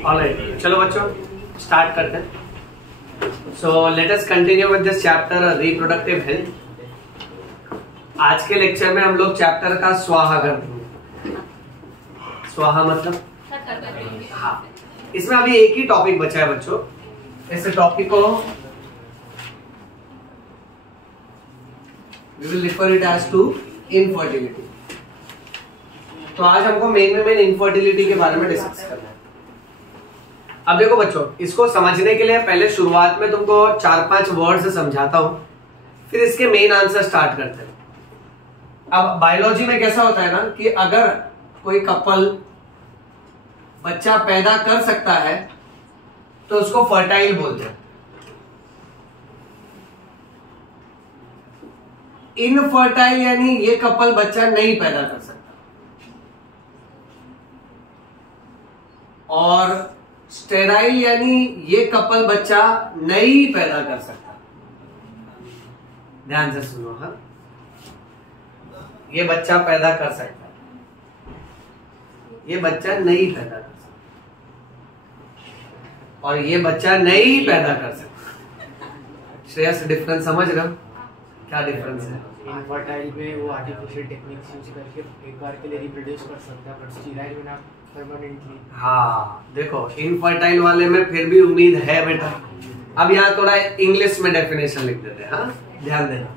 Alright, चलो बच्चों start करते हैं। सो let us continue with this chapter reproductive health. आज के लेक्चर में हम लोग चैप्टर का स्वाहा कर देंगे। स्वाहा मतलब हाँ, इसमें अभी एक ही टॉपिक बचा है बच्चों। इस टॉपिक को we will refer it as to infertility। तो आज हमको मेन इनफर्टिलिटी के बारे में डिस्कस करना है। अब देखो बच्चों, इसको समझने के लिए पहले शुरुआत में तुमको 4-5 वर्ड से समझाता हूं, फिर इसके मेन आंसर स्टार्ट करते हैं। अब बायोलॉजी में कैसा होता है ना कि अगर कोई कपल बच्चा पैदा कर सकता है तो उसको फर्टाइल बोलते हैं। इनफर्टाइल यानी ये कपल बच्चा नहीं पैदा कर सकता, और स्टेराइल यानी ये कपल बच्चा नहीं पैदा कर सकता। ध्यान से सुनो। हाँ, ये बच्चा पैदा कर सकता है, ये बच्चा नहीं पैदा कर सकता, और ये बच्चा नहीं पैदा कर सकता। श्रेयस डिफरेंस समझ रहे हो? क्या डिफरेंस है? इनफर्टाइल में वो आर्टिफिशियल टेक्निक्स यूज करके एक बार के लिए रिप्रोड्यूस कर सकता है, बट स्टेराइल में ना परमानेंटली। हाँ देखो, इनफर्टाइल वाले में फिर भी उम्मीद है बेटा। अब यहाँ थोड़ा इंग्लिश में डेफिनेशन लिख देते हैं। हाँ, ध्यान देना।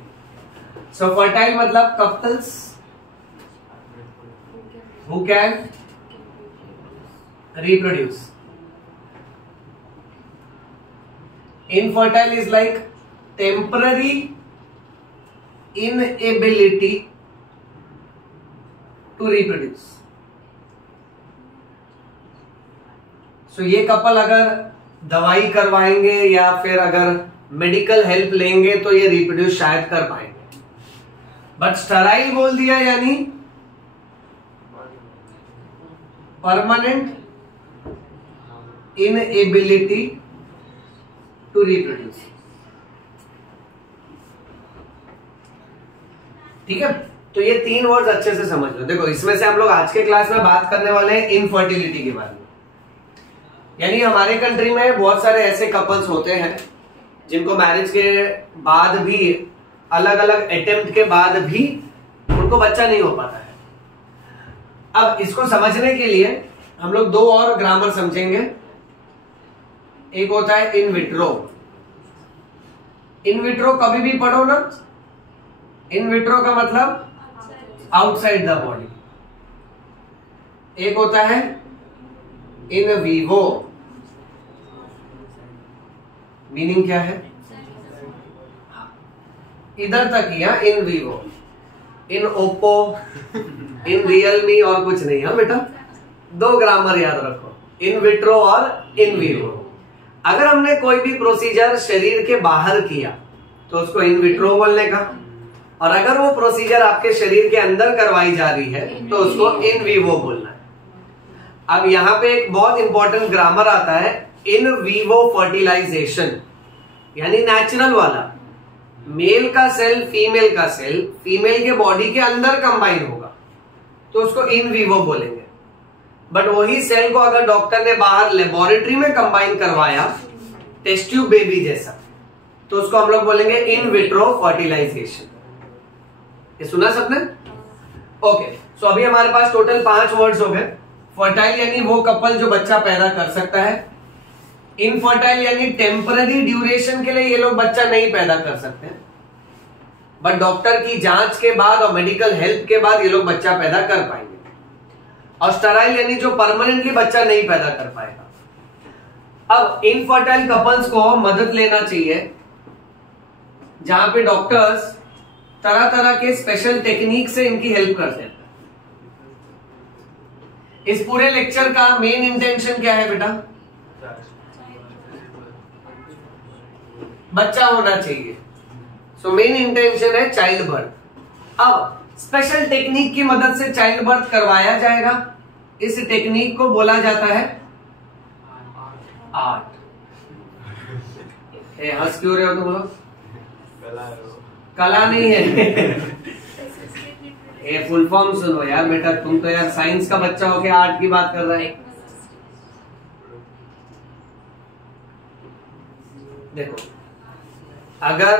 सो फर्टाइल मतलब couples who can reproduce. Infertile is like temporary inability to reproduce। सो ये कपल अगर दवाई करवाएंगे या फिर अगर मेडिकल हेल्प लेंगे तो ये रिप्रोड्यूस शायद कर पाएंगे, बट स्टेराइल बोल दिया यानी परमानेंट इनएबिलिटी टू रिप्रोड्यूस। ठीक है, तो ये 3 वर्ड्स अच्छे से समझ लो। देखो, इसमें से हम लोग आज के क्लास में बात करने वाले हैं इनफर्टिलिटी के बारे में। यानी हमारे कंट्री में बहुत सारे ऐसे कपल्स होते हैं जिनको मैरिज के बाद भी, अलग अलग अटेम्प्ट के बाद भी उनको बच्चा नहीं हो पाता है। अब इसको समझने के लिए हम लोग 2 और ग्रामर समझेंगे। एक होता है इन विट्रो। इन विट्रो कभी भी पढ़ो ना, इन विट्रो का मतलब आउटसाइड द बॉडी। एक होता है इन वीवो। मीनिंग क्या है? इधर तक ही। हाँ, in vivo, in Oppo, in Realme और कुछ नहीं। हाँ बेटा, 2 ग्रामर याद रखो, इन विट्रो और इन वीवो। अगर हमने कोई भी प्रोसीजर शरीर के बाहर किया तो उसको इन विट्रो बोलने का, और अगर वो प्रोसीजर आपके शरीर के अंदर करवाई जा रही है तो उसको इन वीवो बोलना है। अब यहाँ पे एक बहुत इंपॉर्टेंट ग्रामर आता है, इन वीवो फर्टिलाइजेशन, यानी नेचुरल वाला। मेल का सेल फीमेल का सेल फीमेल के बॉडी के अंदर कंबाइन होगा तो उसको इन वीवो बोलेंगे। बट वही सेल को अगर डॉक्टर ने बाहर लेबोरेटरी में कंबाइन करवाया, टेस्ट ट्यूब बेबी जैसा, तो उसको हम लोग बोलेंगे इन विट्रो फर्टिलाइजेशन। ये सुना सबने? ओके, सो अभी हमारे पास टोटल 5 वर्ड्स हो गए। फर्टाइल यानी वो कपल जो बच्चा पैदा कर सकता है। इनफर्टाइल यानी टेम्पररी ड्यूरेशन के लिए ये लोग बच्चा नहीं पैदा कर सकते, बट डॉक्टर की जांच के बाद और मेडिकल हेल्प के बाद ये लोग बच्चा पैदा कर पाएंगे। और स्टेराइल यानी जो परमानेंटली बच्चा नहीं पैदा कर पाएगा। अब इनफर्टाइल कपल्स को मदद लेना चाहिए जहां पे डॉक्टर्स तरह तरह के स्पेशल टेक्निक से इनकी हेल्प करते हैं। इस पूरे लेक्चर का मेन इंटेंशन क्या है बेटा? बच्चा होना चाहिए। सो मेन इंटेंशन है चाइल्ड बर्थ। अब स्पेशल टेक्निक की मदद से चाइल्ड बर्थ करवाया जाएगा। इस टेक्निक को बोला जाता है आर्ट। हंस क्यों रहे हो तुम लोग? कला नहीं है। ये फुल फॉर्म सुनो यार बेटा, तुम तो यार साइंस का बच्चा होके आर्ट की बात कर रहा है। देखो, अगर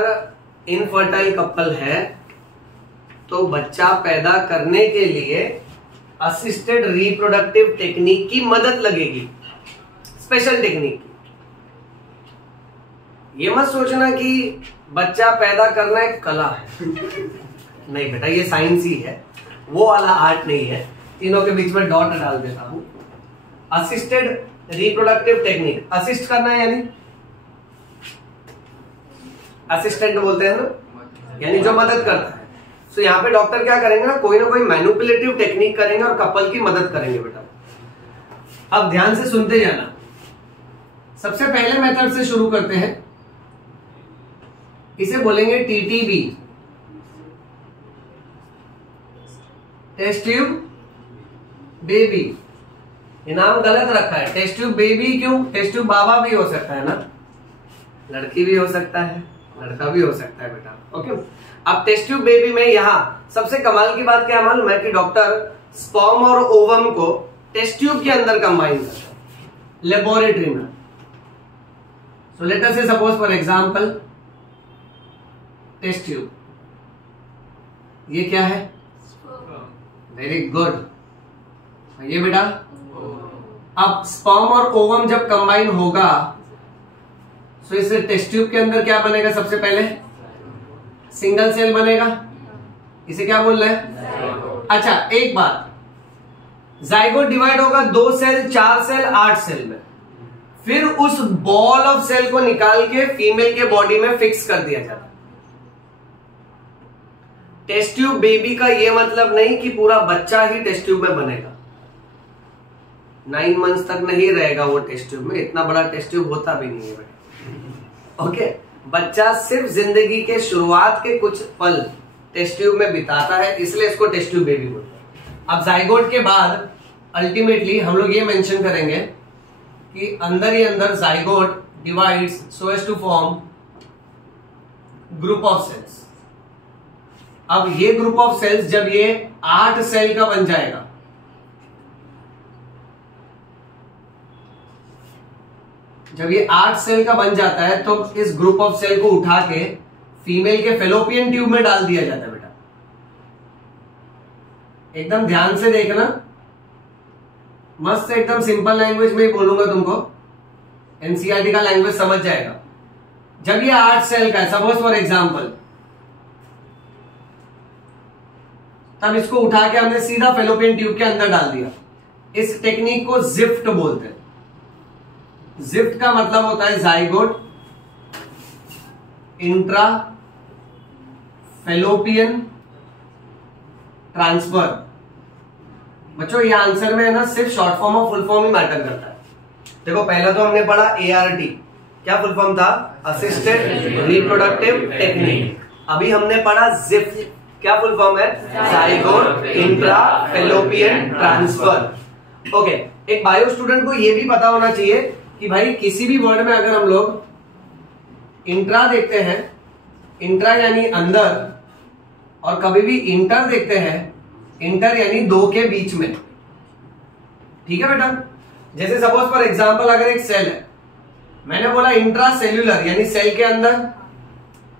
इनफर्टाइल कपल है तो बच्चा पैदा करने के लिए असिस्टेड रिप्रोडक्टिव टेक्निक की मदद लगेगी, स्पेशल टेक्निक की। ये मत सोचना कि बच्चा पैदा करना एक कला है। नहीं बेटा, ये साइंस ही है, वो वाला आर्ट नहीं है। तीनों के बीच में डॉट डाल देता हूं। असिस्टेड रिप्रोडक्टिव टेक्निक, असिस्ट करना यानी असिस्टेंट बोलते हैं ना, यानी जो मदद करता है। सो यहाँ पे डॉक्टर क्या करेंगे ना, कोई मैनिपुलेटिव टेक्निक करेंगे और कपल की मदद करेंगे बेटा। अब ध्यान से सुनते जाना। सबसे पहले मेथड से शुरू करते हैं, इसे बोलेंगे टीटीबी, टेस्ट ट्यूब बेबी। ये नाम गलत रखा है, टेस्ट ट्यूब बेबी क्यों? टेस्ट ट्यूब बाबा भी हो सकता है ना, लड़की भी हो सकता है, लड़का भी हो सकता है बेटा। ओके, अब टेस्ट ट्यूब बेबी में यहां सबसे कमाल की बात क्या मालूम है कि डॉक्टर स्पर्म और ओवम को टेस्ट ट्यूब के अंदर कंबाइन करता है लेबोरेटरी में। सो let us say suppose for example test tube, ये क्या है? वेरी गुड, ये बेटा। अब स्पर्म और ओवम जब कंबाइन होगा सो इस टेस्ट ट्यूब के अंदर क्या बनेगा? सबसे पहले सिंगल सेल बनेगा, इसे क्या बोल रहे हैं? अच्छा, एक बात, जाइगोट डिवाइड होगा 2 सेल, 4 सेल, 8 सेल में, फिर उस बॉल ऑफ सेल को निकाल के फीमेल के बॉडी में फिक्स कर दिया जाता है। टेस्ट ट्यूब बेबी का यह मतलब नहीं कि पूरा बच्चा ही टेस्ट ट्यूब में बनेगा। 9 मंथ्स तक नहीं रहेगा वो टेस्ट ट्यूब में, इतना बड़ा टेस्ट ट्यूब होता भी नहीं है बेटा। ओके, बच्चा सिर्फ जिंदगी के शुरुआत के कुछ पल टेस्ट ट्यूब में बिताता है, इसलिए इसको टेस्ट ट्यूब बेबी बोलते हैं। अब जाइगोट के बाद अल्टीमेटली हम लोग ये मेंशन करेंगे कि अंदर ही अंदर zygote divides so as to form group of cells. अब ये ग्रुप ऑफ सेल्स जब ये 8 सेल का बन जाएगा, जब ये 8 सेल का बन जाता है तो इस ग्रुप ऑफ सेल को उठा के फीमेल के फेलोपियन ट्यूब में डाल दिया जाता है बेटा। एकदम ध्यान से देखना, मस्त एकदम सिंपल लैंग्वेज में ही बोलूंगा तुमको, एनसीईआरटी का लैंग्वेज समझ जाएगा। जब ये 8 सेल का है सपोज फॉर एग्जांपल, तब इसको उठा के हमने सीधा फेलोपियन ट्यूब के अंदर डाल दिया। इस टेक्निक को जिफ्ट बोलते हैं। जिफ्ट का मतलब होता है जाइगोट इंट्रा फेलोपियन ट्रांसफर। बच्चों ये आंसर में है ना, सिर्फ शॉर्ट फॉर्म और फुल फॉर्म ही मैटर करता है। देखो पहला तो हमने पढ़ा ART, क्या फुल फॉर्म था? Assisted reproductive technique. अभी हमने पढ़ा जिफ्ट, क्या फुल फॉर्म है? Zygote intra fallopian transfer. Okay, एक बायो स्टूडेंट को यह भी पता होना चाहिए कि भाई किसी भी वर्ड में अगर हम लोग इंट्रा देखते हैं, इंट्रा यानी अंदर, और कभी भी इंटर देखते हैं, इंटर यानी 2 के बीच में। ठीक है बेटा, जैसे सपोज फॉर एग्जांपल अगर एक सेल है, मैंने बोला इंट्रा सेल्यूलर यानी सेल के अंदर,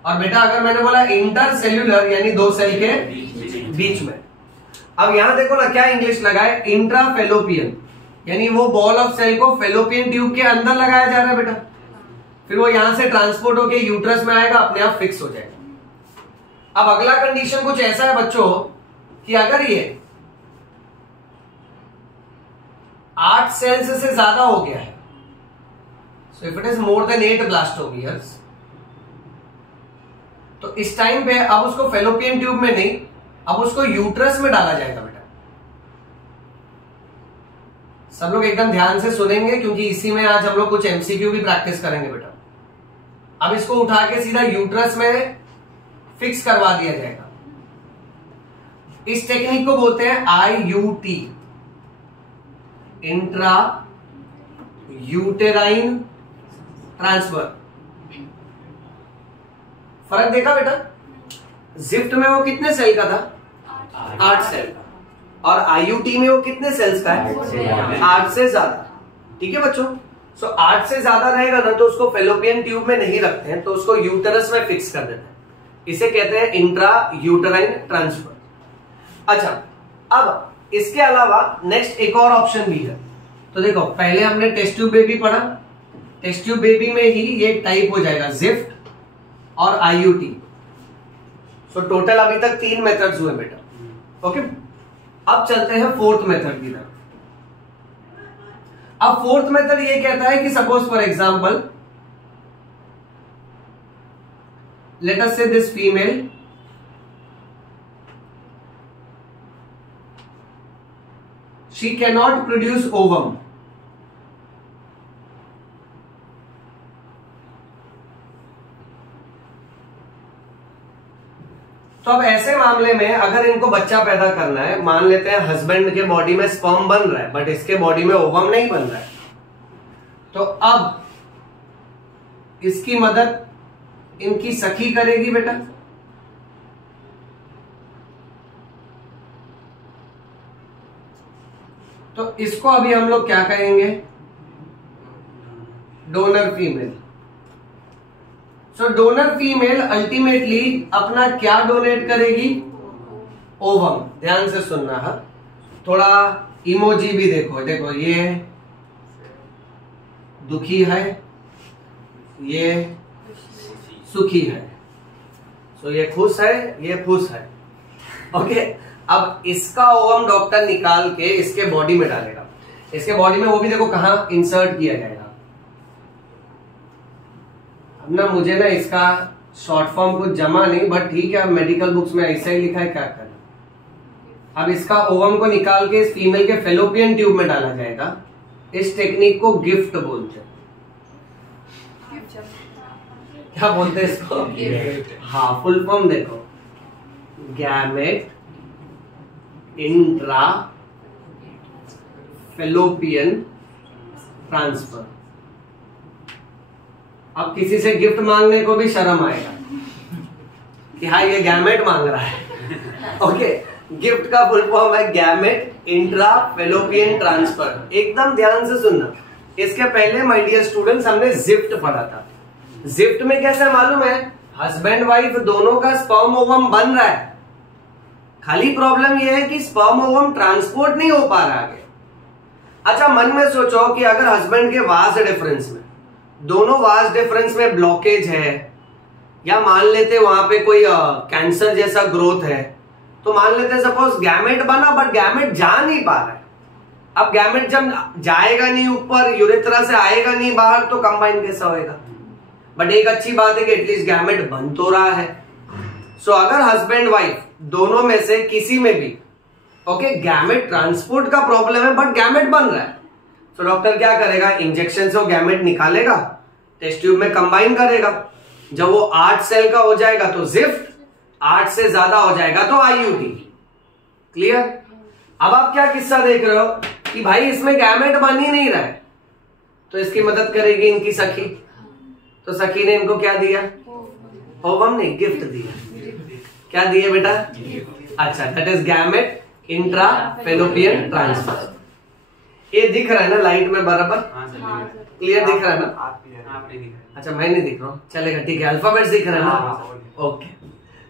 और बेटा अगर मैंने बोला इंटर सेल्यूलर यानी 2 सेल के बीच में। अब यहां देखो ना क्या इंग्लिश लगा है, इंट्रा फेलोपियन, यानी वो बॉल ऑफ सेल को फेलोपियन ट्यूब के अंदर लगाया जा रहा है बेटा, फिर वो यहां से ट्रांसपोर्ट होके यूट्रस में आएगा, अपने आप फिक्स हो जाएगा। अब अगला कंडीशन कुछ ऐसा है बच्चों कि अगर ये 8 सेल्स से ज्यादा हो गया है, so if it is more than 8 blastomeres, तो इस टाइम पे अब उसको फेलोपियन ट्यूब में नहीं, अब उसको यूट्रस में डाला जाएगा बेटा। सब लोग एकदम ध्यान से सुनेंगे क्योंकि इसी में आज हम लोग कुछ एमसीक्यू भी प्रैक्टिस करेंगे बेटा। अब इसको उठा के सीधा यूट्रस में फिक्स करवा दिया जाएगा। इस टेक्निक को बोलते हैं IUT, इंट्रा यूटेराइन ट्रांसफर। फर्क देखा बेटा? जिफ्ट में वो कितने सेल का था? 8 सेल का, और IUT में वो कितने सेल्स का है? 8 से ज्यादा। ठीक है बच्चों, सो 8 से ज्यादा रहेगा ना तो उसको फेलोपियन ट्यूब में नहीं रखते हैं, तो उसको यूटरस में फिक्स कर देते हैं। इसे कहते हैं इंट्रा यूटराइन ट्रांसफर। अच्छा, अब इसके अलावा नेक्स्ट एक और ऑप्शन भी है। तो देखो, पहले हमने टेस्ट ट्यूब बेबी पढ़ा, टेस्ट ट्यूब बेबी में ही ये टाइप हो जाएगा जिफ्ट और आईयूटी। सो टोटल अभी तक 3 मेथड्स हुए बेटा। ओके, अब चलते हैं फोर्थ मेथड की तरफ। अब फोर्थ मेथड ये कहता है कि suppose for example let us say this female she cannot produce ovum, तो अब ऐसे मामले में अगर इनको बच्चा पैदा करना है, मान लेते हैं हस्बैंड के बॉडी में स्पर्म बन रहा है बट इसके बॉडी में ओवम नहीं बन रहा है, तो अब इसकी मदद इनकी सखी करेगी बेटा। तो इसको अभी हम लोग क्या कहेंगे, डोनर फीमेल। सो डोनर फीमेल अल्टीमेटली अपना क्या डोनेट करेगी, ओवम। ध्यान से सुनना है, थोड़ा इमोजी भी देखो, देखो ये दुखी है, ये सुखी है, सो ये खुश है, ये खुश है। ओके, अब इसका ओवम डॉक्टर निकाल के इसके बॉडी में डालेगा, इसके बॉडी में वो भी देखो कहां इंसर्ट किया जाएगा। अब ना मुझे ना इसका शॉर्ट फॉर्म कुछ जमा नहीं, बट ठीक है, अब मेडिकल बुक्स में ऐसा ही लिखा है, क्या करना। अब इसका ओवम को निकाल के इस फीमेल के फेलोपियन ट्यूब में डाला जाएगा। इस टेक्निक को गिफ्ट बोलते हैं। क्या बोलते हैं इसको, हाँ, फुल फॉर्म देखो, गैमेट इंट्रा फेलोपियन ट्रांसफर। अब किसी से गिफ्ट मांगने को भी शर्म आएगा कि हाँ ये गैमेट मांग रहा है। ओके, गिफ्ट का फुल फॉर्म है गैमेट इंट्रा फेलोपियन ट्रांसफर। एकदम ध्यान से सुनना, इसके पहले माय डियर स्टूडेंट्स हमने जिफ्ट पढ़ा था। जिफ्ट में कैसे मालूम है, हस्बैंड वाइफ दोनों का स्पर्म ओवम बन रहा है, खाली प्रॉब्लम यह है कि स्पर्म ओवम ट्रांसपोर्ट नहीं हो पा रहा है। अच्छा, मन में सोचो कि अगर हस्बैंड के वास डिफरेंस में, दोनों वास डिफरेंस में ब्लॉकेज है, या मान लेते वहां पे कोई कैंसर जैसा ग्रोथ है, तो मान लेते सपोज गैमेट बना बट गैमेट जा नहीं पा रहा है। अब गैमेट जब जाएगा नहीं ऊपर, यूरेथ्रा से आएगा नहीं बाहर, तो कंबाइन कैसा होएगा। बट एक अच्छी बात है कि एटलीस्ट गैमेट बन तो रहा है। सो अगर हस्बैंड वाइफ दोनों में से किसी में भी गैमेट ट्रांसपोर्ट का प्रॉब्लम है बट गैमेट बन रहा है, तो डॉक्टर क्या करेगा, इंजेक्शन से वो गैमेट निकालेगा, टेस्ट ट्यूब में कंबाइन करेगा। जब वो 8 सेल का हो जाएगा तो जिफ्ट, 8 से ज्यादा हो जाएगा तो आईयूटी। क्लियर। अब आप क्या किस्सा देख रहे हो कि भाई इसमें गैमेट बन ही नहीं रहा है, तो इसकी मदद करेगी इनकी सखी। तो सखी ने इनको क्या दिया, ओवम नहीं, गिफ्ट दिया। क्या दिए बेटा, अच्छा, that is gamete intra fallopian transfer. ये दिख रहा है ना लाइट में बराबर, क्लियर दिख रहा है ना। अच्छा, मैं नहीं दिख रहा हूँ, चलेगा, ठीक है, अल्फाबेट्स दिख रहा है ना। ओके,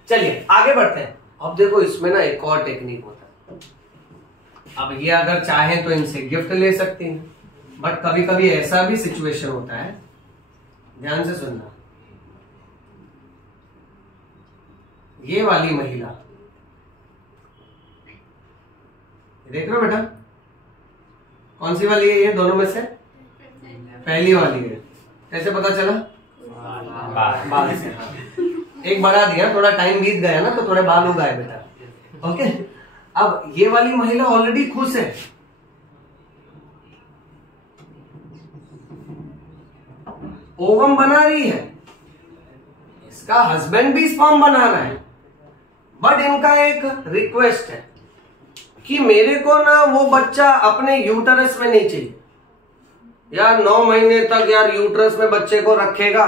चलिए आगे बढ़ते हैं। अब देखो इसमें ना एक और टेक्निक होता है। अब ये अगर चाहे तो इनसे गिफ्ट ले सकती हैं, बट कभी कभी ऐसा भी सिचुएशन होता है, ध्यान से सुनना। ये वाली महिला, देख रहे हो बेटा, कौन सी वाली है ये दोनों में से, पहली वाली है। कैसे पता चला, बाल से। एक बढ़ा दिया, थोड़ा टाइम बीत गया ना, तो थोड़े बाल उगाए बेटा। ओके, अब ये वाली महिला ऑलरेडी खुश है, ओवम बना रही है, इसका हस्बैंड भी स्पर्म बना रहा है, बट इनका एक रिक्वेस्ट है कि मेरे को ना वो बच्चा अपने यूटरस में नहीं चाहिए यार, 9 महीने तक यार यूटरस में बच्चे को रखेगा,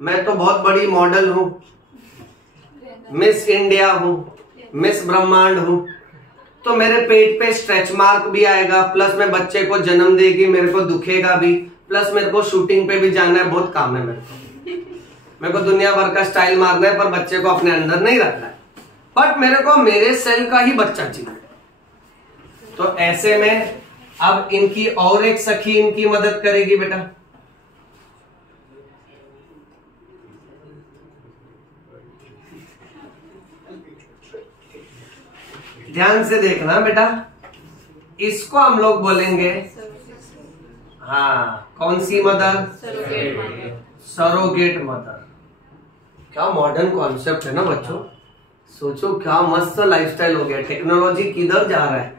मैं तो बहुत बड़ी मॉडल हूं, मिस इंडिया हूं, मिस ब्रह्मांड हूं, तो मेरे पेट पे स्ट्रेच मार्क भी आएगा, प्लस में बच्चे को जन्म देगी, मेरे को दुखेगा भी, प्लस मेरे को शूटिंग पे भी जाना है, बहुत काम है मेरे को दुनिया भर का स्टाइल मारना है, पर बच्चे को अपने अंदर नहीं रखना है, बट मेरे को मेरे सेल का ही बच्चा चाहिए। तो ऐसे में अब इनकी और एक सखी इनकी मदद करेगी बेटा। ध्यान से देखना बेटा, इसको हम लोग बोलेंगे, हाँ, कौन सी मदर? Surrogate mother. क्या मॉडर्न कॉन्सेप्ट है ना बच्चों, सोचो क्या मस्त लाइफस्टाइल हो गया। टेक्नोलॉजी किधर जा रहा है,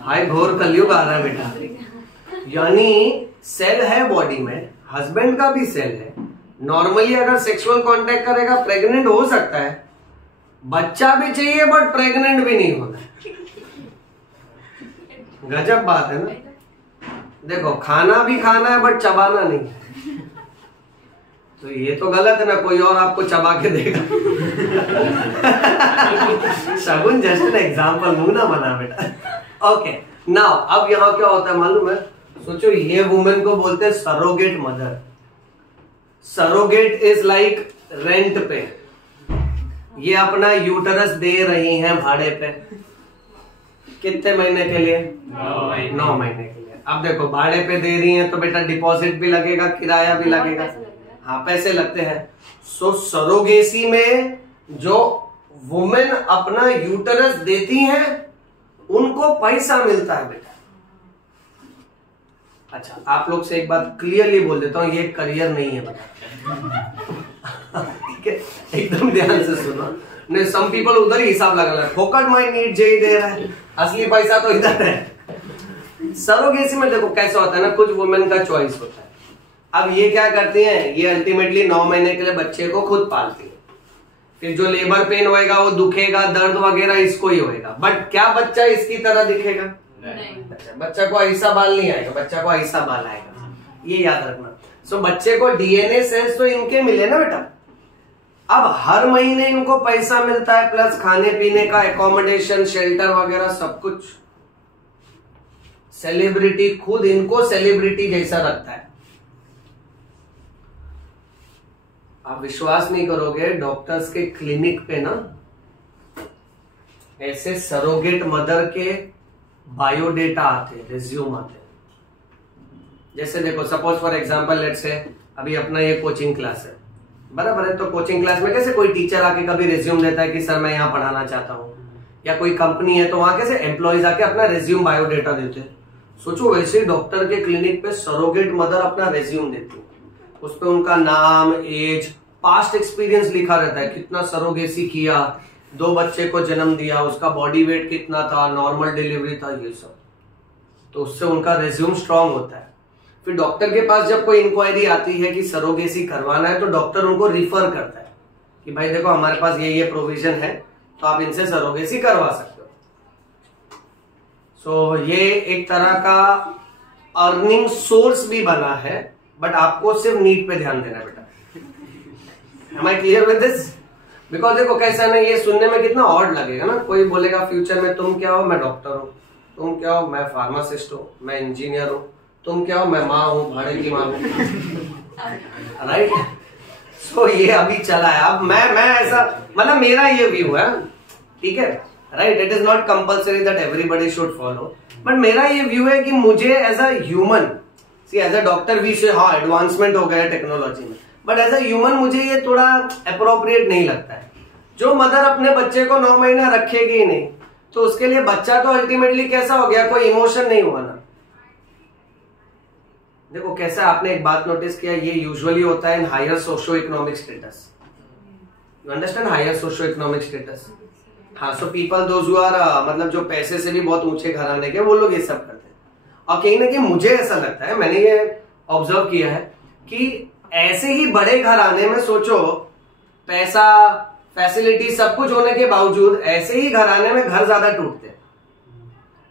हाय घोर कलयुग आ रहा है बेटा। यानी सेल है बॉडी में, हस्बैंड का भी सेल है, नॉर्मली अगर सेक्सुअल कांटेक्ट करेगा प्रेग्नेंट हो सकता है, बच्चा भी चाहिए बट प्रेग्नेंट भी नहीं होना। गजब बात है ना। देखो खाना भी खाना है बट चबाना नहीं है, तो ये तो गलत है ना, कोई और आपको चबा के देगा। शगुन जस्ट एन एग्जाम्पल, मुंह ना बना बेटा। ओके नाउ अब यहाँ क्या होता है मालूम है, सोचो ये वुमेन को बोलते हैं surrogate mother. Surrogate is like rent पे, ये अपना यूटरस दे रही हैं भाड़े पे। कितने महीने के लिए? 9 महीने के लिए। अब देखो भाड़े पे दे रही हैं तो बेटा डिपॉजिट भी लगेगा, किराया भी लगेगा, हाँ पैसे लगते हैं। सो सरोगेसी में जो वुमेन अपना यूटरस देती हैं उनको पैसा मिलता है बेटा। अच्छा आप लोग से एक बात क्लियरली बोल देता हूं, ये करियर नहीं है बेटा। ठीक है, एकदम ध्यान से सुनो। नहीं सम पीपल उधर ही हिसाब लगा रहे, फोकट माई नीड जे दे रहा है, असली पैसा तो इधर है। सरोगेसी में देखो कैसा होता है ना, कुछ वुमेन का चॉइस होता है। अब ये क्या करती हैं, ये अल्टीमेटली 9 महीने के लिए बच्चे को खुद पालती है। फिर जो लेबर पेन होएगा वो दुखेगा, दर्द वगैरह इसको ही होएगा, बट क्या बच्चा इसकी तरह दिखेगा? नहीं। बच्चा को ऐसा बाल नहीं आएगा, बच्चा को ऐसा बाल आएगा, ये याद रखना। सो बच्चे को डीएनए सेल्स तो इनके मिले ना बेटा। अब हर महीने इनको पैसा मिलता है, प्लस खाने पीने का, एकोमोडेशन, शेल्टर वगैरह सब कुछ। सेलिब्रिटी खुद इनको सेलिब्रिटी जैसा रखता है। आप विश्वास नहीं करोगे, डॉक्टर्स के क्लिनिक पे ना ऐसे सरोगेट मदर के बायोडेटा आते हैं, रिज्यूम आते हैं। जैसे देखो suppose for example let's say अभी अपना ये कोचिंग क्लास है, बराबर है, तो कोचिंग क्लास में कैसे कोई टीचर आके कभी रिज्यूम देता है कि सर मैं यहाँ पढ़ाना चाहता हूँ, या कोई कंपनी है तो वहां कैसे एम्प्लॉइज आके अपना रिज्यूम बायोडेटा देते हैं। सोचो वैसे ही डॉक्टर के क्लिनिक पे सरोगेट मदर अपना रिज्यूम देती है, उस पर उनका नाम, एज, पास्ट एक्सपीरियंस लिखा रहता है, कितना सरोगेसी किया, 2 बच्चे को जन्म दिया, उसका बॉडी वेट कितना था, नॉर्मल डिलीवरी था, ये सब। तो उससे उनका रिज्यूम स्ट्रांग होता है। फिर डॉक्टर के पास जब कोई इंक्वायरी आती है कि सरोगेसी करवाना है, तो डॉक्टर उनको रिफर करता है कि भाई देखो हमारे पास ये प्रोविजन है, तो आप इनसे सरोगेसी करवा सकते हो। सो ये एक तरह का अर्निंग सोर्स भी बना है, बट आपको सिर्फ नीड पे ध्यान देना बेटा। Am I clear with this? Because देखो कैसा ना, ये सुनने में कितना ऑड लगेगा ना, कोई बोलेगा फ्यूचर में तुम क्या हो, मैं डॉक्टर हूँ, तुम क्या हो, मैं फार्मासिस्ट हूँ, मैं इंजीनियर हूँ, तुम क्या हो, मैं माँ हूँ, भाड़े की माँ हूँ। राइट, सो ये अभी चला है। अब मैं ऐसा मतलब मेरा ये व्यू है, ठीक है, right, it is not compulsory that everybody should follow, but मेरा ये व्यू है कि मुझे as a human, see as a doctor we say हाँ एडवांसमेंट हो गया टेक्नोलॉजी में, बट एज अ ह्यूमन मुझे ये थोड़ा अप्रोप्रिएट नहीं लगता है। जो मदर अपने बच्चे को 9 महीना रखेगी ही नहीं, तो उसके लिए बच्चा तो अल्टीमेटली कैसा हो गया, कोई इमोशन नहीं हुआ ना। देखो कैसा, आपने एक बात नोटिस किया, ये यूजुअली होता है in higher socio economic status. You understand higher socio economic status? हाँ, so people those who are मतलब जो पैसे से भी बहुत ऊंचे घराने के, वो लोग ये सब करते हैं। और कहीं ना कहीं मुझे ऐसा लगता है, मैंने ये ऑब्जर्व किया है कि ऐसे ही बड़े घराने में सोचो, पैसा, फैसिलिटी सब कुछ होने के बावजूद ऐसे ही घराने में घर ज्यादा टूटते हैं।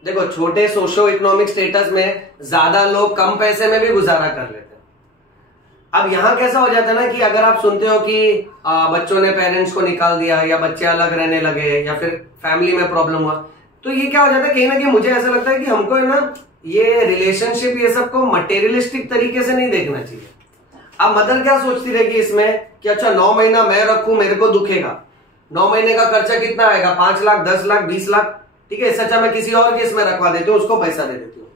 देखो छोटे सोशो इकोनॉमिक स्टेटस में ज्यादा लोग कम पैसे में भी गुजारा कर लेते हैं। अब यहां कैसा हो जाता है ना कि अगर आप सुनते हो कि बच्चों ने पेरेंट्स को निकाल दिया, या बच्चे अलग रहने लगे, या फिर फैमिली में प्रॉब्लम हुआ, तो ये क्या हो जाता है, कहीं ना कहीं मुझे ऐसा लगता है कि हमको है ना ये रिलेशनशिप ये सब को मटेरियलिस्टिक तरीके से नहीं देखना चाहिए। अब मदर क्या सोचती रहेगी इसमें कि अच्छा 9 महीना मैं रखूं, मेरे को दुखेगा, 9 महीने का खर्चा कितना आएगा, 5 लाख, 10 लाख, 20 लाख, ठीक है, इससे अच्छा मैं किसी और केस में रखवा देती हूँ, उसको पैसा दे देती हूँ।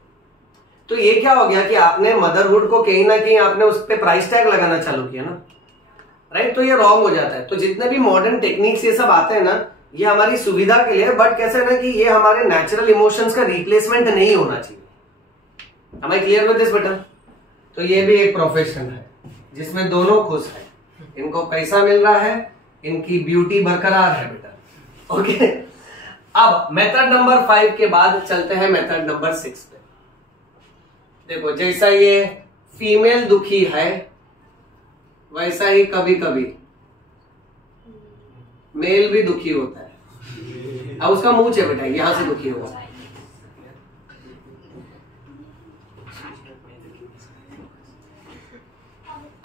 तो ये क्या हो गया कि आपने मदरहुड को कहीं ना कहीं आपने उस पर प्राइस टैग लगाना चालू किया ना, राइट। तो ये रॉन्ग हो जाता है। तो जितने भी मॉडर्न टेक्निक्स ये सब आते हैं ना, ये हमारी सुविधा के लिए, बट कैसे है ना कि ये हमारे नेचुरल इमोशंस का रिप्लेसमेंट नहीं होना चाहिए। Am I clear with this बेटा? तो ये भी एक प्रोफेशन है जिसमें दोनों खुश है, इनको पैसा मिल रहा है, इनकी ब्यूटी बरकरार है बेटा। ओके, अब मेथड नंबर 5 के बाद चलते हैं मेथड नंबर 6 पे। देखो, जैसा ये फीमेल दुखी है वैसा ही कभी कभी मेल भी दुखी होता है। अब उसका मुंह है बेटा, यहां से दुखी होगा।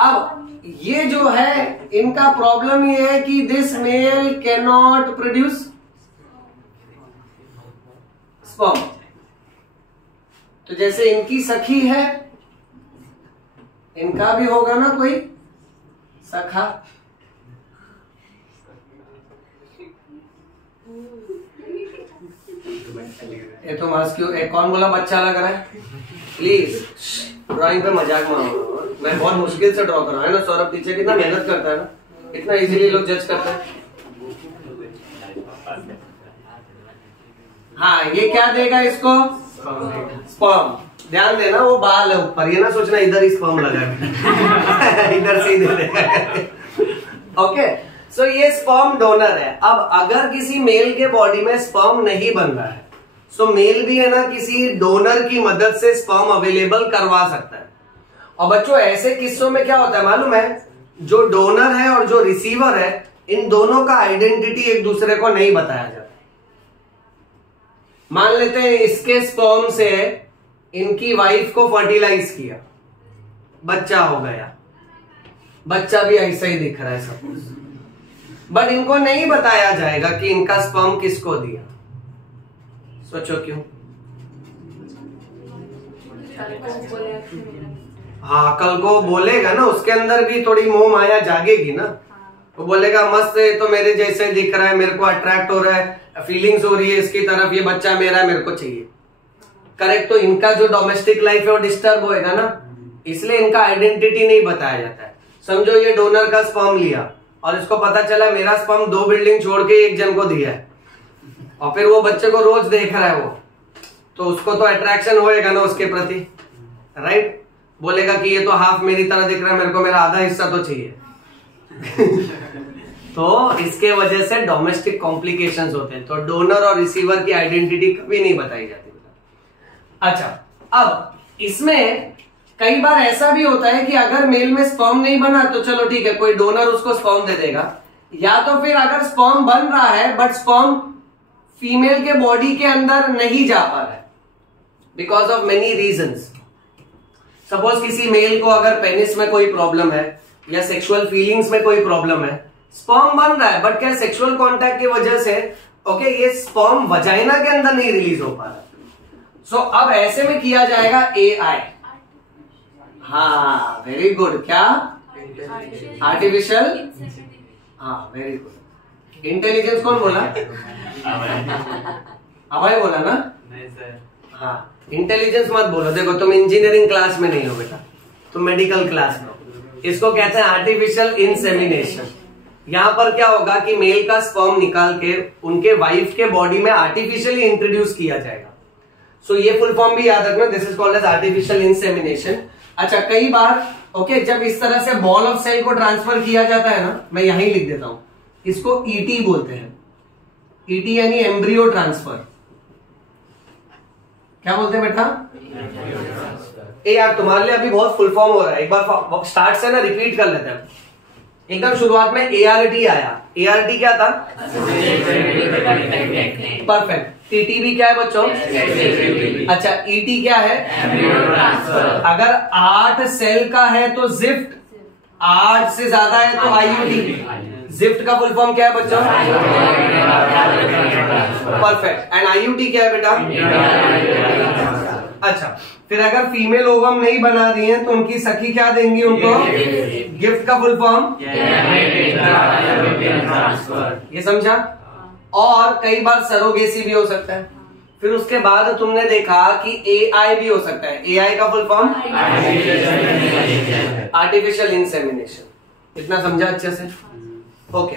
अब ये जो है इनका प्रॉब्लम ये है कि this mail can not produce sperm. तो जैसे इनकी सखी है, इनका भी होगा ना कोई सखा। ये तो क्यों कौन बोला बच्चा लग रहा है? प्लीज ड्राइंग पे मजाक में आओ। मैं बहुत मुश्किल से ड्रॉ कर रहा हूँ ना, सौरभ पीछे कितना मेहनत करता है ना, इतना इजीली लोग जज करते हैं। हाँ, ये क्या देगा इसको? स्पर्म। ध्यान देना, वो बाल है ऊपर, ये ना सोचना इधर ही स्पर्म लगा है इधर से ही दे देगा। ओके, सो ये स्पर्म डोनर है। अब अगर किसी मेल के बॉडी में स्पर्म नहीं बन रहा है, सो मेल भी है ना किसी डोनर की मदद से स्पर्म अवेलेबल करवा सकता है। और बच्चों, ऐसे किस्सों में क्या होता है मालूम है? जो डोनर है और जो रिसीवर है, इन दोनों का आइडेंटिटी एक दूसरे को नहीं बताया जाता। मान लेते हैं इसके स्पर्म से इनकी वाइफ को फर्टिलाइज किया, बच्चा हो गया, बच्चा भी ऐसा ही दिख रहा है सब कुछ, बट इनको नहीं बताया जाएगा कि इनका स्पर्म किसको दिया। सोचो क्यों? हाँ, कल को बोलेगा ना, उसके अंदर भी थोड़ी मोह माया जागेगी ना। वो बोलेगा मस्त है, तो मेरे जैसे दिख रहा है, मेरे को अट्रैक्ट हो रहा है, फीलिंग्स हो रही है इसकी तरफ, ये बच्चा मेरा, मेरे को चाहिए। करेक्ट। तो इनका जो डोमेस्टिक लाइफ है वो डिस्टर्ब होएगा ना, इसलिए इनका आइडेंटिटी नहीं बताया जाता है। समझो ये डोनर का स्पर्म लिया और इसको पता चला मेरा स्पर्म 2 बिल्डिंग छोड़ के एक जन को दिया है, और फिर वो बच्चे को रोज देख रहा है वो, तो उसको तो अट्रैक्शन होएगा ना उसके प्रति, राइट। बोलेगा कि ये तो हाफ मेरी तरह दिख रहा है, मेरे को मेरा आधा हिस्सा तो चाहिए। तो इसके वजह से डोमेस्टिक कॉम्प्लिकेशंस होते हैं। तो डोनर और रिसीवर की आइडेंटिटी कभी नहीं बताई जाती। अच्छा, अब इसमें कई बार ऐसा भी होता है कि अगर मेल में स्पर्म नहीं बना तो चलो ठीक है, कोई डोनर उसको स्पर्म दे देगा, या तो फिर अगर स्पर्म बन रहा है बट स्पर्म फीमेल के बॉडी के अंदर नहीं जा पा रहा है because of many reasons. Suppose किसी मेल को अगर पेनिस में कोई प्रॉब्लम है या सेक्सुअल फीलिंग्स में कोई प्रॉब्लम है, स्पर्म बन रहा है बट क्या सेक्सुअल कांटेक्ट की वजह से ये स्पर्म वजाइना के अंदर नहीं रिलीज हो पा रहा। सो अब ऐसे में किया जाएगा AI। हाँ, वेरी गुड। क्या? आर्टिफिशियल। हाँ, वेरी गुड। इंटेलिजेंस कौन बोला? अभय बोला ना? नहीं सर। हाँ, इंटेलिजेंस मत बोलो। देखो, तुम इंजीनियरिंग क्लास में नहीं हो बेटा, तुम मेडिकल क्लास में हो। इसको कहते हैं आर्टिफिशियल इंसेमिनेशन। यहां पर क्या होगा कि मेल का स्पर्म निकाल के उनके वाइफ के बॉडी में आर्टिफिशियली इंट्रोड्यूस किया जाएगा। सो ये फुल फॉर्म भी याद रखना, this is called as artificial insemination. अच्छा, कई बार जब इस तरह से बॉल ऑफ सेल को ट्रांसफर किया जाता है ना, मैं यहीं लिख देता हूं, इसको ET बोलते हैं। ET यानी एम्ब्रियो ट्रांसफर। क्या बोलते हैं बेटा? यार तुम्हारे लिए अभी बहुत फुल फॉर्म हो रहा है, एक बार स्टार्ट से ना रिपीट कर लेते हैं। एकदम शुरुआत में ART आया। ART क्या था? परफेक्ट। TT भी क्या है बच्चों? अच्छा, ET क्या है? अगर 8 सेल का है तो जिफ्ट, 8 से ज्यादा है तो IUT। जिफ्ट का फुल फॉर्म क्या है बच्चों? परफेक्ट। एंड IUT क्या है बेटा? अच्छा, फिर अगर फीमेल ओवम नहीं बना रही है तो उनकी सखी क्या देंगी उनको? गिफ्ट का फुल फॉर्म ये समझा? और कई बार सरोगेसी भी हो सकता है। फिर उसके बाद तुमने देखा कि AI भी हो सकता है। AI का फुल फॉर्म आर्टिफिशियल इंसेमिनेशन। इतना समझा अच्छे से? ओके।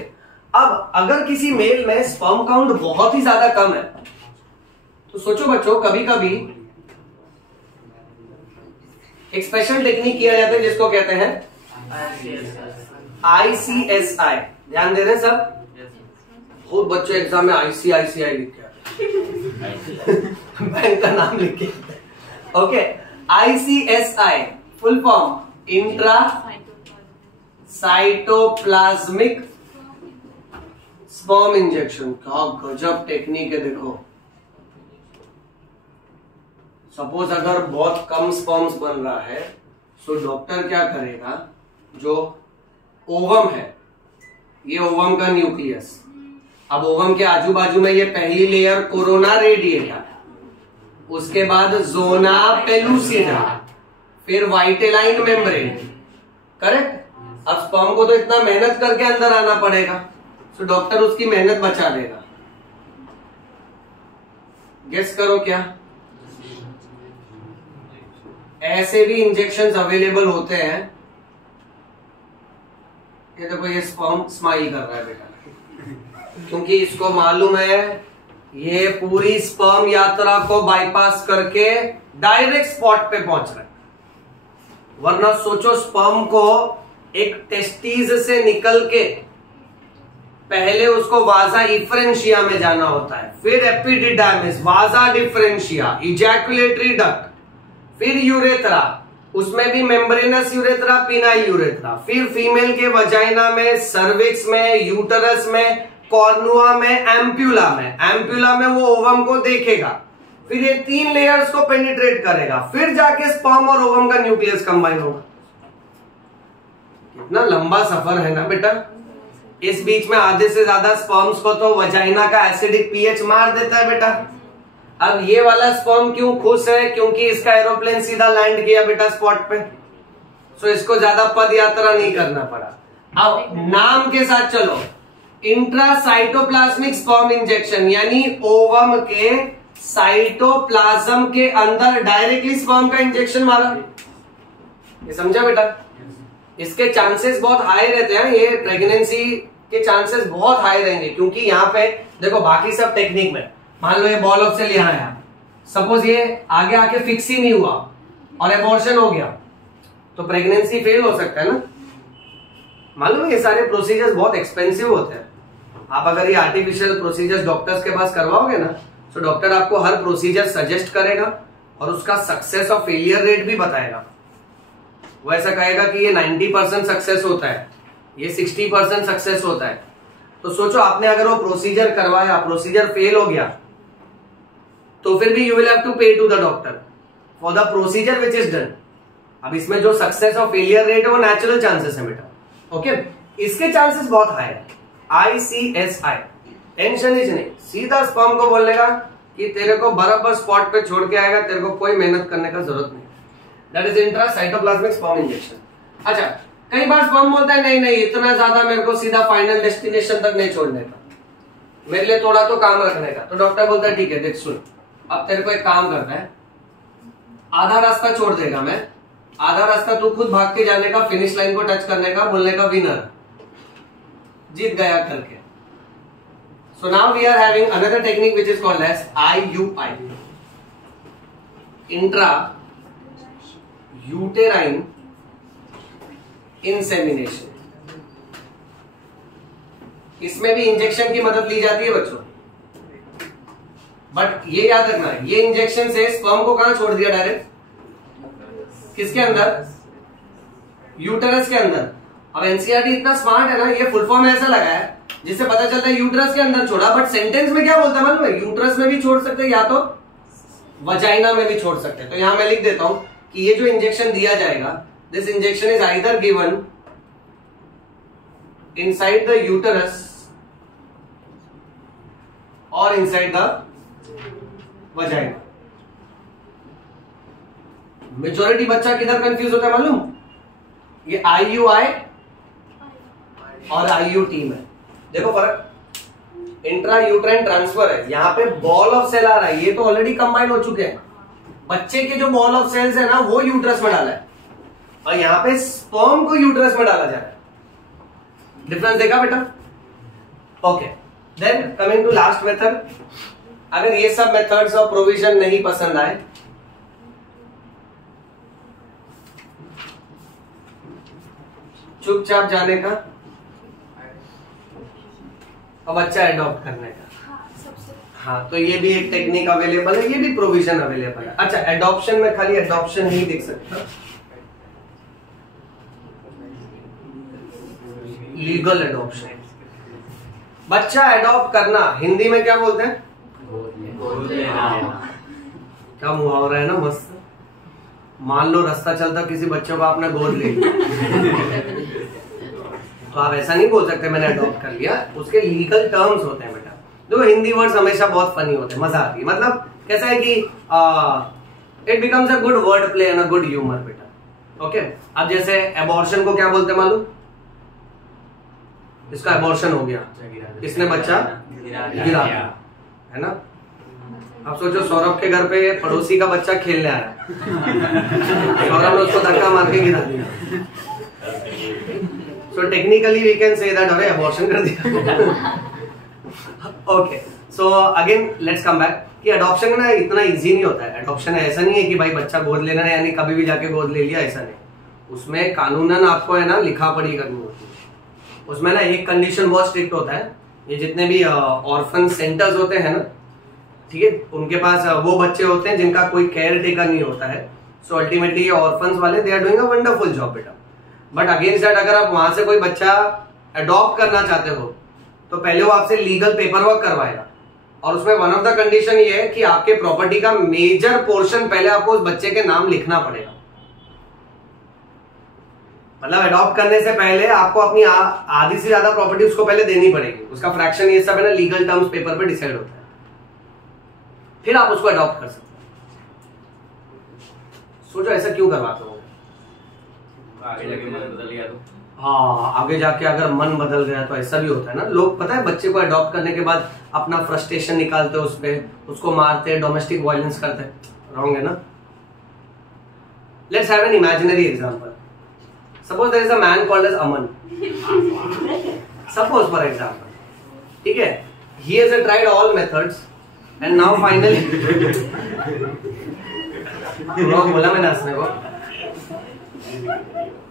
अब अगर किसी मेल में स्पर्म काउंट बहुत ही ज्यादा कम है तो सोचो बच्चों, कभी कभी एक स्पेशल टेक्निक किया जाता है जिसको कहते हैं ICSI। ध्यान दे रहे हैं सब? बहुत बच्चे एग्जाम में ICICI लिख के बैंक का नाम लिख के। Okay, ICSI full form intra cytoplasmic sperm injection. क्या गजब टेक्निक है। देखो, सपोज अगर बहुत कम स्पर्म्स बन रहा है तो डॉक्टर क्या करेगा, जो ओवम है, ये ओवम का न्यूक्लियस, अब ओवम के आजू बाजू में ये पहली लेयर कोरोना रेडिएटा, उसके बाद जोना पेलुसिडा, फिर वाइटेलाइन मेम्ब्रेन, करेक्ट। अब स्पर्म को तो इतना मेहनत करके अंदर आना पड़ेगा, तो डॉक्टर उसकी मेहनत बचा देगा। गेस करो क्या? ऐसे भी इंजेक्शंस अवेलेबल होते हैं। ये देखो, ये स्पर्म स्माइल कर रहा है बेटा, क्योंकि इसको मालूम है ये पूरी स्पर्म यात्रा को बाईपास करके डायरेक्ट स्पॉट पे पहुंच रहा है। वरना सोचो, स्पर्म को एक टेस्टीज से निकल के पहले उसको वाजा इफ्रेंशिया में जाना होता है, फिर एपिडिडाइमिस, वाजा डिफरेंशिया, इजैकुलेटरी डक्ट, फिर यूरेथ्रा, उसमें भी मेम्ब्रेनस यूरेथ्रा, पिनाइल यूरेथ्रा, फिर फीमेल के वजाइना में, सर्विक्स में, यूटरस में, कॉर्नुआ में, एम्प्यूला में वो ओवम को देखेगा, फिर ये 3 लेयर्स को पेनिट्रेट करेगा, फिर जाके स्पर्म और ओवम का न्यूक्लियस कंबाइन होगा। कितना लंबा सफर है ना बेटा। इस बीच में आधे से ज्यादा स्पर्म्स को तो वजाइना का एसिडिक पीएच मार देता है बेटा। अब ये वाला स्पर्म क्यों खुश है? क्योंकि इसका एरोप्लेन सीधा लैंड किया बेटा स्पॉट पे, सो इसको ज्यादा पद यात्रा नहीं करना पड़ा। अब नाम के साथ चलो, इंट्रासाइटोप्लाज्मिक स्पर्म इंजेक्शन, यानी ओवम के साइटोप्लाज्म के अंदर डायरेक्टली स्पर्म का इंजेक्शन मारा। ये समझा बेटा? इसके चांसेस बहुत हाई रहते हैं, ये प्रेगनेंसी के चांसेस बहुत हाई रहेंगे, क्योंकि यहाँ पे देखो बाकी सब टेक्निक में, मान लो ये बॉल ऑफ सेल यहां है, सपोज ये आगे आके फिक्स ही नहीं हुआ और एबॉर्शन हो गया तो प्रेगनेंसी फेल हो सकता है ना। मालूम है ये सारे प्रोसीजर्स बहुत एक्सपेंसिव होते हैं। आप अगर ये आर्टिफिशियल प्रोसीजर्स डॉक्टर्स के पास करवाओगे ना, तो डॉक्टर आपको हर प्रोसीजर सजेस्ट करेगा और उसका सक्सेस और फेलियर रेट भी बताएगा। वो ऐसा कहेगा कि ये 90% सक्सेस होता है, ये 60% सक्सेस होता है। तो सोचो, आपने अगर वो प्रोसीजर करवाया, प्रोसीजर फेल हो गया, तो फिर भी you will have to pay to the doctor for the procedure which is done. अब इसमें जो सक्सेस और फेलियर रेट है वो नेचुरल चांसेस है बेटा। ओके, इसके चांसेस बहुत हाई है। ICSI, टेंशन ही नहीं, सीधा स्पर्म को बोलेगा कि तेरे को बराबर स्पॉट पे छोड़ के आएगा, तेरे को कोई मेहनत करने का जरूरत नहीं। That is intracytoplasmic sperm injection. अच्छा, कई बार स्पर्म बोलता है नहीं इतना ज्यादा मेरे को सीधा फाइनल डेस्टिनेशन तक नहीं छोड़ने का, मेरे लिए थोड़ा तो काम रखने का। तो डॉक्टर बोलता है ठीक है, देख सुन, अब तेरे को एक काम करना है, आधा रास्ता छोड़ देगा मैं, आधा रास्ता तू खुद भाग के जाने का, फिनिश लाइन को टच करने का, बोलने का विनर जीत गया करके। So now we are having another technique which is called as IUI, intra uterine insemination. इसमें भी इंजेक्शन की मदद ली जाती है बच्चों, बट ये याद रखना, ये इंजेक्शन से स्पर्म को कहां छोड़ दिया? डायरेक्ट किसके अंदर? यूटरस के अंदर। अब एनसीईआरटी इतना स्मार्ट है ना, ये फुल फॉर्म ऐसा लगा है जिससे पता चलता है यूटरस के अंदर छोड़ा, बट सेंटेंस में क्या बोलता है मालूम है? यूटरस में भी छोड़ सकते हैं या तो वजाइना में भी छोड़ सकते हैं। तो यहां मैं लिख देता हूं कि ये जो इंजेक्शन दिया जाएगा, this injection is either given inside the uterus और इनसाइड द वजाइना। मेजोरिटी बच्चा किधर कंफ्यूज होता है मालूम? ये IUI और IUT में। देखो फर्क, इंट्रा यूट्राइन ट्रांसफर है, यहाँ पे बॉल ऑफ सेल आ रहा है, ये तो ऑलरेडी कंबाइन हो चुके हैं। बच्चे के जो बॉल ऑफ सेल्स है ना वो यूट्रस में डाला है और यहाँ पे स्पर्म को यूट्रस में डाला जा रहा है। डिफरेंस देखा बेटा? Okay, then coming to last method. अगर ये सब मेथड्स ऑफ प्रोविजन नहीं पसंद आए, चुपचाप जाने का और बच्चा एडॉप्ट करने का। हाँ, तो ये भी एक टेक्निक अवेलेबल है, ये भी प्रोविजन अवेलेबल है। अच्छा, एडॉप्शन में खाली एडॉप्शन ही दिख सकता, लीगल एडॉप्शन। बच्चा एडॉप्ट करना हिंदी में क्या बोलते हैं? क्या मुहावरा है ना मस्त। मान लो रास्ता चलता किसी बच्चे को आपने गोद ले लिया तो आप ऐसा नहीं बोल सकते मैंने अडॉप्ट कर लिया, उसके लीगल टर्म्स होते हैं बेटा। देखो हिंदी वर्ड्स हमेशा बहुत फनी होते हैं, मजा आती है। मतलब कैसा है कि it becomes a good word play and a good humour बेटा। ओके, अब जैसे एबॉर्शन को क्या बोलते हैं मालूम? इसका एबॉर्शन हो गया, इसने बच्चा गिरा दिया, है ना। अब सोचो सौरभ के घर पे पड़ोसी का बच्चा खेलने आया, सौरभ ने उसको धक्का मार के गिरा दिया, so technically we can say that अरे अबॉर्शन कर दिया। Okay, so again let's come back कि अडॉप्शन ना इतना इजी नहीं होता है। अडॉप्शन ऐसा नहीं है कि भाई बच्चा गोद लेना है यानी कभी भी जाके गोद ले लिया, ऐसा नहीं। उसमें कानूनन आपको है ना लिखा पढ़ी करनी होती है। उसमें ना एक कंडीशन बहुत स्ट्रिक्ट होता है, ये जितने भी ऑर्फन सेंटर्स होते हैं ना, ठीक है, उनके पास वो बच्चे होते हैं जिनका कोई केयर टेकर नहीं होता है। सो अल्टीमेटली ऑर्फन्स वाले they are doing a wonderful job बेटा। बट अगेंस्ट दैट अगर आप वहां से कोई बच्चा अडॉप्ट करना चाहते हो तो पहले वो आपसे लीगल पेपर वर्क करवाएगा और उसमें वन ऑफ द कंडीशन ये है कि आपके प्रॉपर्टी का मेजर पोर्शन पहले आपको उस बच्चे के नाम लिखना पड़ेगा। मतलब अडॉप्ट करने से पहले आपको अपनी आधी से ज्यादा प्रॉपर्टी उसको पहले देनी पड़ेगी। उसका फ्रैक्शन ये सब है ना लीगल टर्म्स पेपर पे डिसाइड होता है, फिर आप उसको अडॉप्ट कर सकते हो। सोचो ऐसा क्यों करवाते हो? आगे जाके मन बदल गया तो? हाँ, आगे जाके अगर मन बदल गया तो ऐसा भी होता है ना। लोग पता है बच्चे को अडॉप्ट करने के बाद अपना फ्रस्ट्रेशन निकालते हैं उस पर, उसको मारते हैं, डोमेस्टिक वायलेंस करते हैं। रॉन्ग है ना। Let's have an imaginary example. Suppose there is a man called as Aman, suppose for example, ठीक है, he has tried all methods and now finally बोला मैंने हंसने को,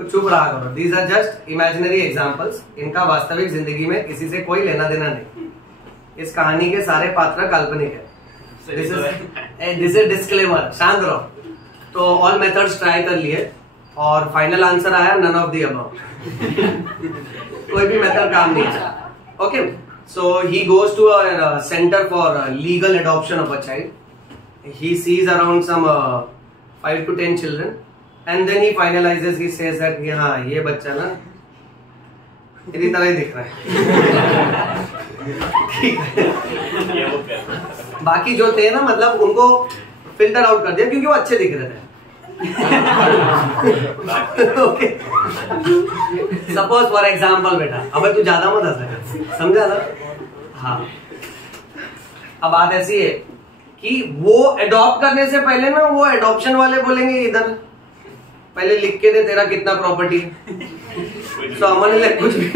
चुप रहा करो। These are just imaginary examples, इनका वास्तविक जिंदगी में किसी से कोई लेना देना नहीं। इस कहानी के सारे पात्र काल्पनिक है। दिस इज डिस्क्लेमर, शांत रहो। तो ऑल मेथड्स ट्राई कर लिए और फाइनल आंसर आया नन ऑफ द अबव। कोई भी मेथड काम नहीं आया। Okay, so he goes to a centre for legal adoption of a child. He sees around some 5 to 10 children and then he finalizes, he says that हाँ ये बच्चा ना इसी तरह ही दिख रहा है। ठीक है, बाकी जो थे ना मतलब उनको फिल्टर आउट कर दिया क्योंकि वो अच्छे दिख रहे थे। ओके, सपोज फॉर एग्जाम्पल बेटा, अब तू ज्यादा मत हंस, समझा ना। हाँ, अब बात ऐसी है कि वो अडॉप्ट करने से पहले ना वो एडॉप्शन वाले बोलेंगे इधर पहले लिख के दे तेरा कितना प्रॉपर्टी है। तो अमन ने कुछ भी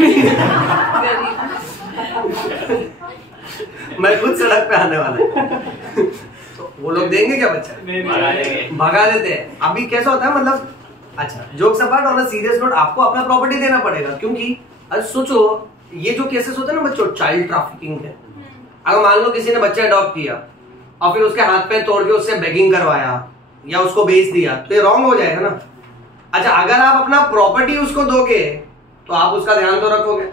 मैं खुद सड़क पे आने वाला तो वो लोग देंगे क्या बच्चा? भगा देते हैं। अभी कैसा होता है मतलब, अच्छा jokes apart, on a serious note आपको अपना प्रॉपर्टी देना पड़ेगा क्योंकि अरे सोचो ये जो केसेस होते हैं ना बच्चों चाइल्ड ट्रैफिकिंग के, अगर मान लो किसी ने बच्चा अडॉप्ट किया और फिर उसके हाथ पैर तोड़ के उससे बेगिंग करवाया या उसको बेच दिया तो ये रॉन्ग हो जाएगा ना। अच्छा, अगर आप अपना प्रॉपर्टी उसको दोगे तो आप उसका ध्यान तो रखोगे,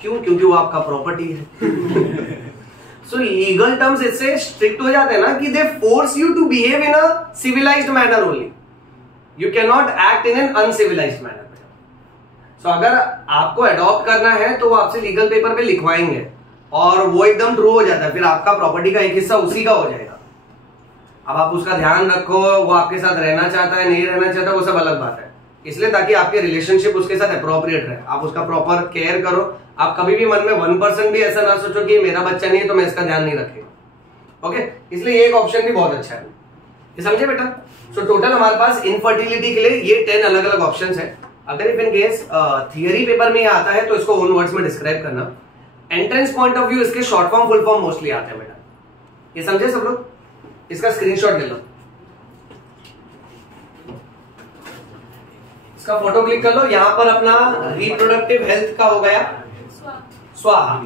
क्यों? क्योंकि वो आपका प्रॉपर्टी है। सो लीगल टर्म्स इससे स्ट्रिक्ट हो जाते हैं ना कि they force you to behave in a civilised manner only, you can not act in an uncivilised manner. So अगर आपको अडॉप्ट करना है तो वो आपसे लीगल पेपर पे लिखवाएंगे और वो एकदम ट्रू हो जाता है, फिर आपका प्रॉपर्टी का एक हिस्सा उसी का हो जाएगा। अब आप उसका ध्यान रखो, वो आपके साथ रहना चाहता है नहीं रहना चाहता, वो सब अलग बात है। इसलिए ताकि आपके रिलेशनशिप उसके साथ अप्रोप्रिएट रहे, आप उसका प्रॉपर केयर करो। आप कभी भी मन में 1% भी ऐसा ना सोचो कि मेरा बच्चा नहीं है तो मैं इसका ध्यान नहीं रखेगा। ओके, इसलिए एक ऑप्शन भी बहुत अच्छा है, ये समझे बेटा। सो टोटल हमारे पास इनफर्टिलिटी के लिए ये 10 अलग अलग ऑप्शंस है। अगर if in case theory paper में ये आता है तो इसको ओन वर्ड्स में डिस्क्राइब करना। एंट्रेंस पॉइंट ऑफ व्यू इसके short form full form mostly आते हैं बेटा, ये समझे सब लोग। इसका स्क्रीनशॉट ले लो, इसका फोटो क्लिक कर लो। यहां पर अपना रिप्रोडक्टिव हेल्थ का हो गया स्वाहा।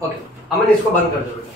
ओके, अमन इसको बंद कर दो बेटा।